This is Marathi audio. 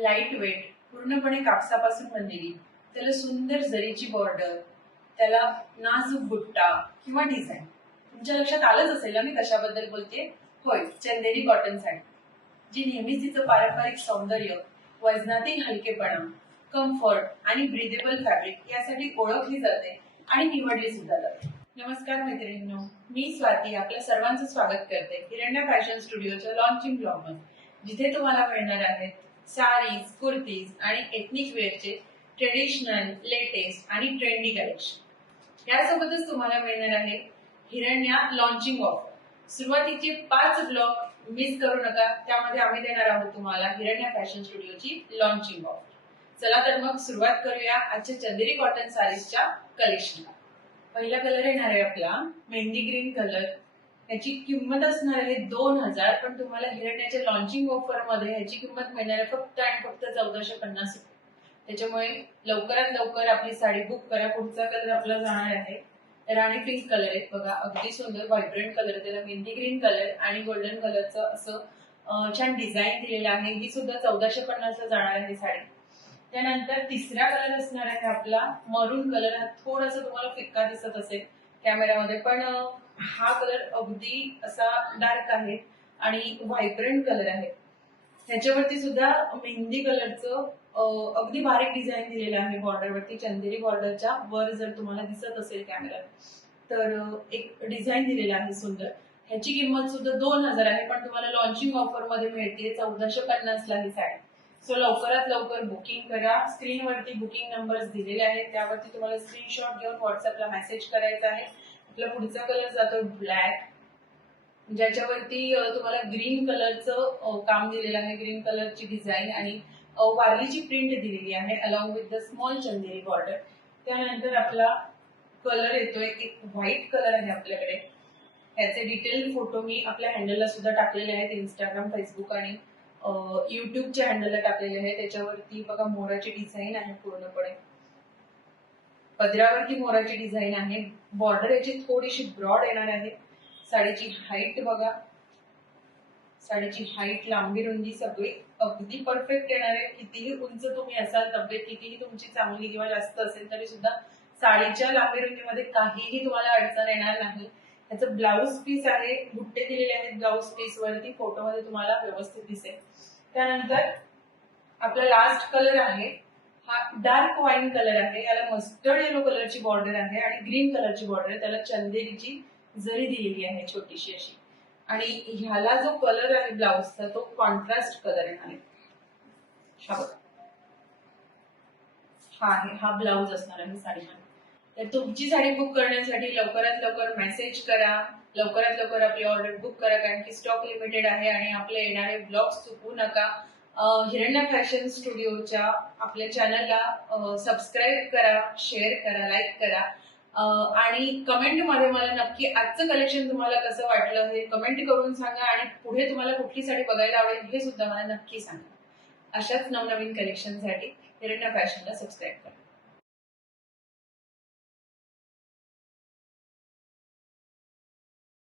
लाईट वेट, पूर्णपणे कापसापासून बनलेली, त्याला सुंदर जरीची बॉर्डर, त्याला नाजूक बुट्टा किंवा डिझाईन. तुमच्या लक्षात आलंच असेल ना मी कशाबद्दल बोलते. होय, चंदेरी कॉटन साडी, जी नेहमीच तिचं पारंपरिक सौंदर्य, वजनातील हलकेपणा, कम्फर्ट आणि ब्रिदेबल फॅब्रिक यासाठी ओळखली जाते आणि निवडली सुद्धा जाते. नमस्कार मैत्रिणींनो, मी स्वाती आपल्या सर्वांचं स्वागत करते हिरण्या फॅशन स्टुडिओच्या लॉन्चिंग ब्लॉग मध्ये, जिथे तुम्हाला मिळणार आहेत साडीज, कुर्तीज आणि एथनिक वेअरचे ट्रेडिशनल, लेटेस्ट आणि ट्रेंडी कलेक्शन. यासोबतच तुम्हाला मिळणार आहे हिरण्या लॉन्चिंग ऑफर. सुरुवातीचे 5 ब्लॉग मिस करू नका, त्यामध्ये आम्ही देणार आहोत तुम्हाला हिरण्या फॅशन स्टुडिओची लॉन्चिंग ऑफर. चला तर मग सुरुवात करूया आजच्या चंदेरी कॉटन साडीजच्या कलेक्शनला. पहिला कलर येणार आहे आपला मेहंदी ग्रीन कलर. याची किंमत असणार आहे 2000, पण तुम्हाला हिरण्याच्या लॉन्चिंग ऑफर मध्ये ह्याची किंमत मिळणार आहे फक्त आणि फक्त 1450 रुपये. त्याच्यामुळे लवकरात लवकर आपली साडी बुक करा. पुढचा कलर आपला जाणार आहे राणी पिंक कलर आहे बघा, अगदी सुंदर व्हायब्रंट कलर. त्याला मेहंदी ग्रीन कलर आणि गोल्डन कलरचं असं छान डिझाईन दिलेलं आहे. ही सुद्धा 1450 ला जाणार आहे साडी. त्यानंतर तिसरा कलर असणार आहे आपला मरून कलर. हा थोडासा तुम्हाला फिक्का दिसत असेल कॅमेरामध्ये, पण हा कलर अगदी असा डार्क आहे आणि व्हायब्रंट कलर आहे. त्याच्यावरती सुद्धा मेहंदी कलरचं अगदी बारीक डिझाईन दिलेलं आहे बॉर्डरवरती. चंदेरी बॉर्डरच्या वर जर तुम्हाला दिसत असेल कॅमेऱ्यात तर एक डिझाईन दिलेलं आहे सुंदर. ह्याची किंमत सुद्धा 2000 आहे, पण तुम्हाला लॉन्चिंग ऑफर मध्ये मिळते 1450 ला ही साडी. सो लवकरात लवकर बुकिंग करा. स्क्रीनवरती बुकिंग नंबर्स दिलेले आहेत, त्यावरती तुम्हाला स्क्रीनशॉट घेऊन व्हॉट्सअपला मेसेज करायचा आहे. आपला पुढचा कलर जातो ब्लॅक, ज्याच्यावरती तुम्हाला ग्रीन कलरचं काम दिलेलं आहे. ग्रीन कलरची डिझाईन आणि वारलीची प्रिंट दिलेली आहे along with the small Chanderi border. त्यानंतर आपला कलर येतोय एक व्हाईट कलर आहे आपल्याकडे. ह्याचे डिटेल फोटो मी आपल्या हँडलला सुद्धा टाकलेले आहेत, इंस्टाग्राम, फेसबुक आणि युट्यूबच्या हँडलला टाकलेले आहे. त्याच्यावरती बघा मोराची डिझाईन आहे, पूर्णपणे पदरावरती मोराची डिझाईन आहे. बॉर्डर याची थोडीशी ब्रॉड येणार आहे. साडीची हाईट बघा, साडीची हाईट, लांबी, रुंदी सगळी अगदी परफेक्ट येणार आहे. कितीही उंच तुम्ही असाल, तब्येत कितीही तुमची चांगली किंवा जास्त असेल तरी सुद्धा साडीच्या लांबी रुंदीमध्ये काहीही तुम्हाला अडचण येणार नाही. त्याचं ब्लाऊज पीस आहे, बुट्टे दिलेले आहेत ब्लाऊज पीस वरती, फोटोमध्ये तुम्हाला व्यवस्थित दिसेल. त्यानंतर आपला लास्ट कलर आहे हा डार्क वाईन कलर आहे. याला मस्टर्ड येलो कलरची बॉर्डर आहे आणि ग्रीन कलरची बॉर्डर आहे. त्याला चंदेरीची जरी दिलेली आहे छोटीशी अशी. आणि ह्याला जो कलर आहे ब्लाऊजचा तो कॉन्ट्रास्ट कलर आहे. हा ब्लाऊज असणार आहे साडीमध्ये. तर तुमची साडी बुक करण्यासाठी लवकरात लवकर मेसेज करा, लवकरात लवकर आपली ऑर्डर बुक करा, कारण की स्टॉक लिमिटेड आहे. आणि आपले येणारे ब्लॉग्स चुकवू नका. हिरण्या फॅशन स्टुडिओच्या आपल्या चॅनलला सबस्क्राईब करा, शेअर करा, लाईक करा आणि कमेंटमध्ये मला नक्की आजचं कलेक्शन तुम्हाला कसं वाटलं हे कमेंट करून सांगा. आणि पुढे तुम्हाला कुठली साडी बघायला आवडेल हे सुद्धा मला नक्की सांगा. अशाच नवनवीन कलेक्शनसाठी हिरण्या फॅशनला सबस्क्राईब करा.